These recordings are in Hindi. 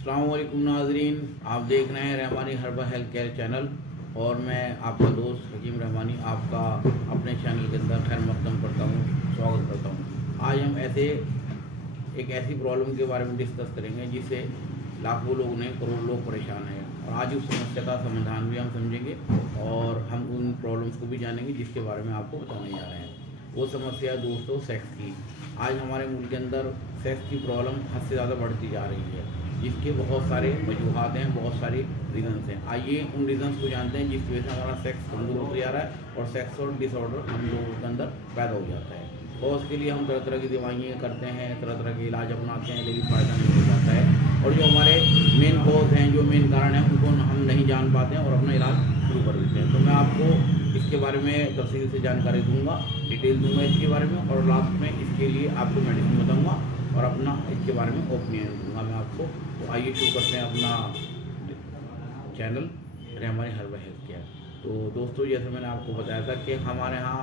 अस्सलामुअलैकुम नाजरीन, आप देख रहे हैं Rahmani herbal health care channel और मैं आपका दोस्त हकीम रहमानी आपका अपने चैनल के अंदर खैर मकदम करता हूँ, स्वागत करता हूँ। आज हम एक ऐसी प्रॉब्लम के बारे में डिस्कस करेंगे जिससे लाखों लोग नहीं करोड़ों लोग परेशान हैं और आज उस समस्या का समाधान भी हम समझेंगे और हम उन प्रॉब्लम्स को भी जानेंगे जिसके बारे में आपको बताने जा रहे हैं। वो समस्या है दोस्तों सेक्स की। आज हमारे मुल्क के अंदर सेक्स की प्रॉब्लम हद से ज़्यादा बढ़ती जा रही है, जिसके बहुत सारे वजूहात हैं, बहुत सारे रीज़न्स हैं। आइए उन रीज़न्स को जानते हैं जिसकी वजह से हमारा सेक्स कमज़ोर होता जा रहा है और सेक्सुअल डिसऑर्डर हम लोगों के अंदर पैदा हो जाता है। और उसके लिए हम तरह तरह की दवाइयाँ करते हैं, तरह तरह के इलाज अपनाते हैं, लेकिन फ़ायदा नहीं हो जाता है। और जो हमारे मेन कॉज हैं, जो मेन कारण हैं, उनको हम नहीं जान पाते हैं और अपना इलाज शुरू कर देते हैं। तो मैं आपको इसके बारे में तफसील से जानकारी दूंगा, डिटेल दूंगा इसके बारे में, और लास्ट में इसके लिए आपको मेडिसिन बताऊंगा और अपना इसके बारे में ओपिनियन दूंगा मैं आपको। तो आइए शुरू करते हैं अपना channel Rahmani herbal health care. तो दोस्तों, जैसे मैंने आपको बताया था कि हमारे यहाँ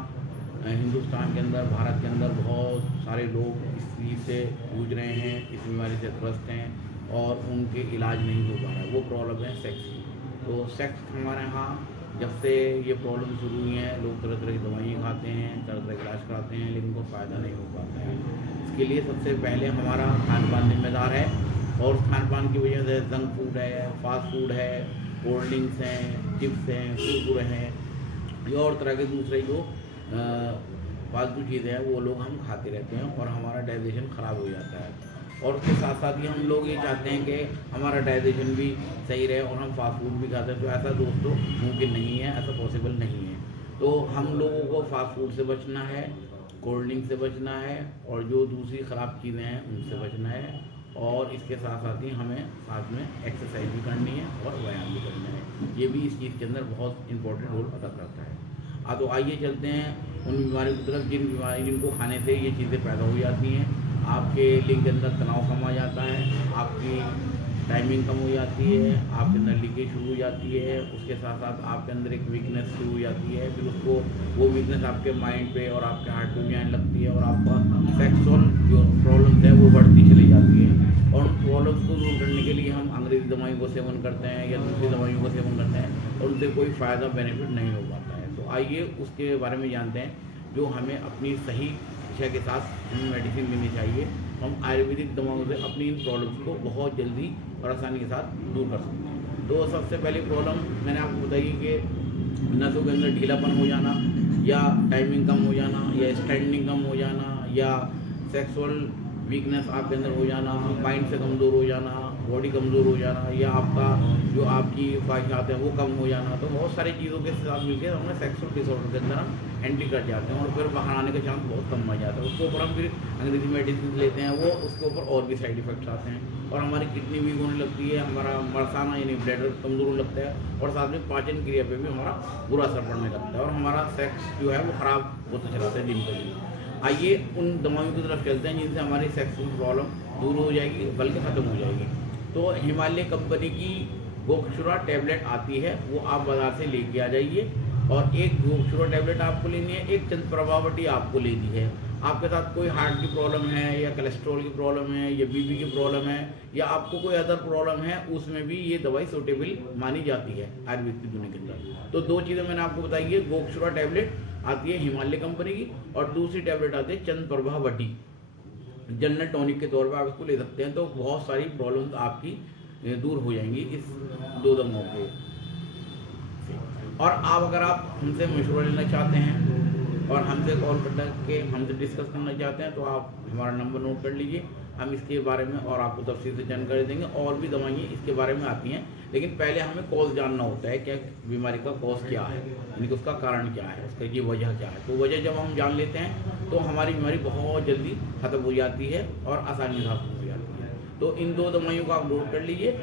हिंदुस्तान के अंदर, भारत के अंदर बहुत सारे लोग इस चीज़ से जूझ रहे हैं, इस बीमारी से ग्रस्त हैं और उनके इलाज नहीं हो पा रहा है। वो प्रॉब्लम है सेक्स की। तो सेक्स हमारे यहाँ जब से ये प्रॉब्लम शुरू हुई है, लोग तरह तरह की दवाइयाँ खाते हैं, तरह तरह के इलाज कराते हैं, लेकिन उनको फ़ायदा नहीं हो पाता है। इसके लिए सबसे पहले हमारा खान पान जिम्मेदार है और उस खान पान की वजह से जंक फूड है, फास्ट फूड है, कोल्ड ड्रिंक्स हैं, चिप्स हैं, कुरकुरे हैं, या और तरह के दूसरे जो फालतू चीज़ें हैं वो लोग हम खाते रहते हैं और हमारा डाइजेशन ख़राब हो जाता है। और उसके साथ साथ ही हम लोग ये चाहते हैं कि हमारा डाइजेशन भी सही रहे और हम फास्ट फूड भी खाते हैं। तो ऐसा दोस्तों मुमकिन नहीं है, ऐसा पॉसिबल नहीं है। तो हम लोगों को फास्ट फूड से बचना है, कोल्ड ड्रिंक से बचना है और जो दूसरी ख़राब चीज़ें हैं उनसे बचना है। और इसके साथ साथ ही हमें साथ में एक्सरसाइज भी करनी है और व्यायाम भी करना है। ये भी इस चीज़ के अंदर बहुत इंपॉर्टेंट रोल अदा करता है। तो आइए चलते हैं उन बीमारियों की तरफ जिनको खाने से ये चीज़ें पैदा हो जाती हैं। आपके लिंग के अंदर तनाव कम आ जाता है, आपकी टाइमिंग कम हो जाती है, आपके अंदर लीकेज शुरू हो जाती है, उसके साथ साथ आपके अंदर एक वीकनेस शुरू हो जाती है। फिर उसको वो वीकनेस आपके माइंड पे और आपके हार्ट पे भी आने लगती है और आपका सेक्सुअल जो प्रॉब्लम्स है वो बढ़ती चली जाती है। और उन प्रॉब्लम्स को दूर करने के लिए हम अंग्रेज़ी दवाइयों को सेवन करते हैं या दूसरी दवाइयों का सेवन करते हैं और उनसे कोई फ़ायदा बेनिफिट नहीं हो पाता है। तो आइए उसके बारे में जानते हैं जो हमें अपनी सही दिशा के साथ हमें मेडिसिन लेनी चाहिए। हम आयुर्वेदिक दवाओं से अपनी इन प्रॉब्लम्स को बहुत जल्दी और आसानी के साथ दूर कर सकते हैं। तो सबसे पहली प्रॉब्लम मैंने आपको बताई कि नसों के अंदर ढीलापन हो जाना या टाइमिंग कम हो जाना या स्टैंडिंग कम हो जाना या सेक्सुअल वीकनेस आपके अंदर हो जाना, माइंड से कमज़ोर हो जाना, बॉडी कमज़ोर हो जाना या आपका जो आपकी ख्वाहिशात हैं वो कम हो जाना। तो बहुत सारी चीज़ों के साथ मिलकर हमें सेक्सुअल डिसऑर्डर के अंदर हम एंट्री कर जाते हैं और फिर बाहर आने का चांस बहुत कम आ जाता है। उसके ऊपर हम फिर अंग्रेजी मेडिसिन लेते हैं, वो उसके ऊपर और भी साइड इफेक्ट्स आते हैं और हमारी किडनी वीक होने लगती है, हमारा मरसाना यानी ब्लैडर कमज़ोर होने लगता है और साथ में पाचन क्रिया पे भी हमारा बुरा असर पड़ने लगता है और हमारा सेक्स जो है वो ख़राब होता चला जाता है दिन पर दिन। आइए उन दवाइयों की तरफ चलते हैं जिनसे हमारी सेक्सुअल प्रॉब्लम दूर हो जाएगी, बल्कि ख़त्म हो जाएगी। तो हिमालय कंपनी की गोक्षुरा टैबलेट आती है, वो आप बाज़ार से लेके आ जाइए और एक गोक्षुरा टैबलेट आपको लेनी है, एक चंद्रप्रभावती आपको लेनी है। आपके साथ कोई हार्ट की प्रॉब्लम है या कोलेस्ट्रॉल की प्रॉब्लम है या बीपी की प्रॉब्लम है या आपको कोई अदर प्रॉब्लम है, उसमें भी ये दवाई सूटेबल मानी जाती है आयुर्वेद की दुनिया के अंदर। तो दो चीज़ें मैंने आपको बताई है, गोक्षुरा टैबलेट आती है हिमालय कंपनी की और दूसरी टैबलेट आती है चंद्रप्रभावती, जनरल टॉनिक के तौर पर आप इसको ले सकते हैं। तो बहुत सारी प्रॉब्लम्स आपकी दूर हो जाएंगी इस दो दवाओं के से। और अगर आप हमसे मशवरा लेना चाहते हैं और हमसे कॉल करके हमसे डिस्कस करना चाहते हैं तो आप हमारा नंबर नोट कर लीजिए, हम इसके बारे में और आपको तफसील से जानकारी देंगे। और भी दवाइयाँ इसके बारे में आती हैं, लेकिन पहले हमें कॉज जानना होता है, क्या बीमारी का कॉज क्या है, यानी कि उसका कारण क्या है, उसका ये वजह क्या है। तो वजह जब हम जान लेते हैं तो हमारी बीमारी बहुत जल्दी ख़त्म हो जाती है और आसानी से ख़त्म हो जाती है। तो इन दो दवाइयों को आप नोट कर लीजिए,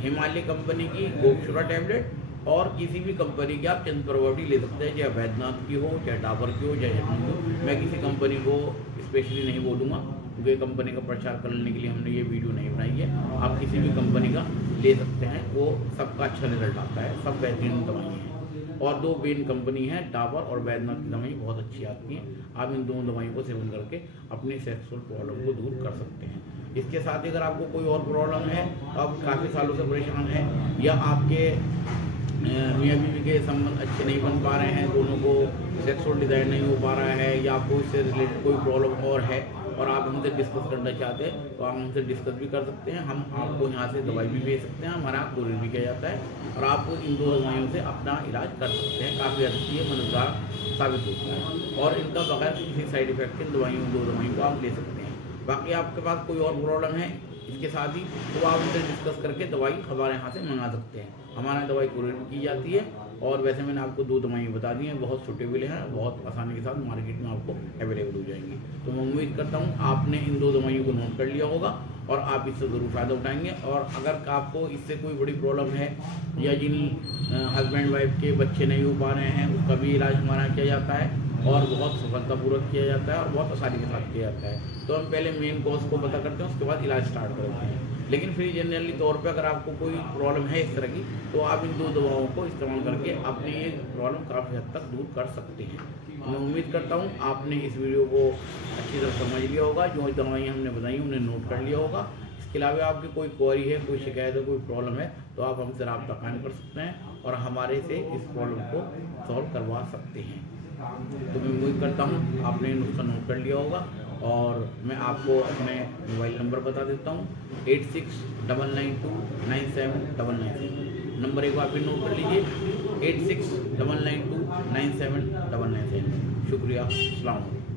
हिमालय कंपनी की गोक्षुरा टैबलेट और किसी भी कंपनी की आप चंद्रप्रभावती ले सकते हैं, चाहे वैद्यनाथ की हो, चाहे डाबर की हो, चाहे जर्मन की हो। मैं किसी कंपनी को स्पेशली नहीं बोलूँगा क्योंकि कंपनी का प्रचार करने के लिए हमने ये वीडियो नहीं बनाई है। आप किसी भी कंपनी का ले सकते हैं, वो सबका अच्छा रिजल्ट आता है, सब बेहतरीन दवाइयाँ हैं। और दो मेन कंपनी है, डाबर और वैद्यनाथ की दवाई बहुत अच्छी आती हैं। आप इन दोनों दवाइयों को सेवन करके अपनी सेक्सुअल प्रॉब्लम को दूर कर सकते हैं। इसके साथ ही अगर आपको कोई और प्रॉब्लम है तो आप काफ़ी सालों से परेशान हैं या आपके मियाँ बीवी के संबंध अच्छे नहीं बन पा रहे हैं, दोनों को सेक्सुअल डिज़ायर नहीं हो पा रहा है या आपको इससे रिलेटेड कोई प्रॉब्लम और है और आप हमसे डिस्कस करना चाहते हैं तो आप हमसे डिस्कस भी कर सकते हैं। हम आपको यहाँ से दवाई भी भेज सकते हैं, हमारा कोरियर भी किया जाता है और आप इन 2 दवाइयों से अपना इलाज कर सकते हैं। काफ़ी हद तक ये मददगार साबित होता है और इनका बगैर किसी साइड इफेक्ट के 2 दवाइयों को आप ले सकते हैं। बाकी आपके पास कोई और प्रॉब्लम है इसके साथ ही तो आप उनसे डिस्कस करके दवाई हमारे यहाँ से मंगा सकते हैं। हमारे दवाई कोरियर भी की जाती है और वैसे मैंने आपको 2 दवाइयाँ बता दी हैं, बहुत सूटेबल हैं, बहुत आसानी के साथ मार्केट में आपको अवेलेबल हो जाएंगी। तो मैं उम्मीद करता हूँ आपने इन 2 दवाइयों को नोट कर लिया होगा और आप इससे ज़रूर फ़ायदा उठाएंगे। और अगर आपको इससे कोई बड़ी प्रॉब्लम है या जिन हस्बैंड वाइफ के बच्चे नहीं हो पा रहे हैं उसका भी इलाज हमारा किया जाता है और बहुत सफलतापूर्वक किया जाता है और बहुत आसानी के साथ किया जाता है। तो हम पहले मेन कॉज को पता करते हैं, उसके बाद इलाज स्टार्ट करते हैं। लेकिन फिर जनरली तौर पे अगर आपको कोई प्रॉब्लम है इस तरह की तो आप इन 2 दवाओं को इस्तेमाल करके अपनी ये प्रॉब्लम काफ़ी हद तक दूर कर सकते हैं। तो मैं उम्मीद करता हूँ आपने इस वीडियो को अच्छी तरह समझ लिया होगा, जो दवाइयाँ हमने बताई उन्हें नोट कर लिया होगा। इसके अलावा आपकी कोई क्वेरी है, कोई शिकायत है, कोई प्रॉब्लम है तो आप हमसे रब्ता कायम कर सकते हैं और हमारे से इस प्रॉब्लम को सॉल्व करवा सकते हैं। तो मैं उम्मीद करता हूँ आपने नुस्खा नोट कर लिया होगा और मैं आपको अपने मोबाइल नंबर बता देता हूँ 8699297997। नंबर एक बार फिर नोट कर लीजिए 8699297997। शुक्रिया, अस्सलाम वालेकुम।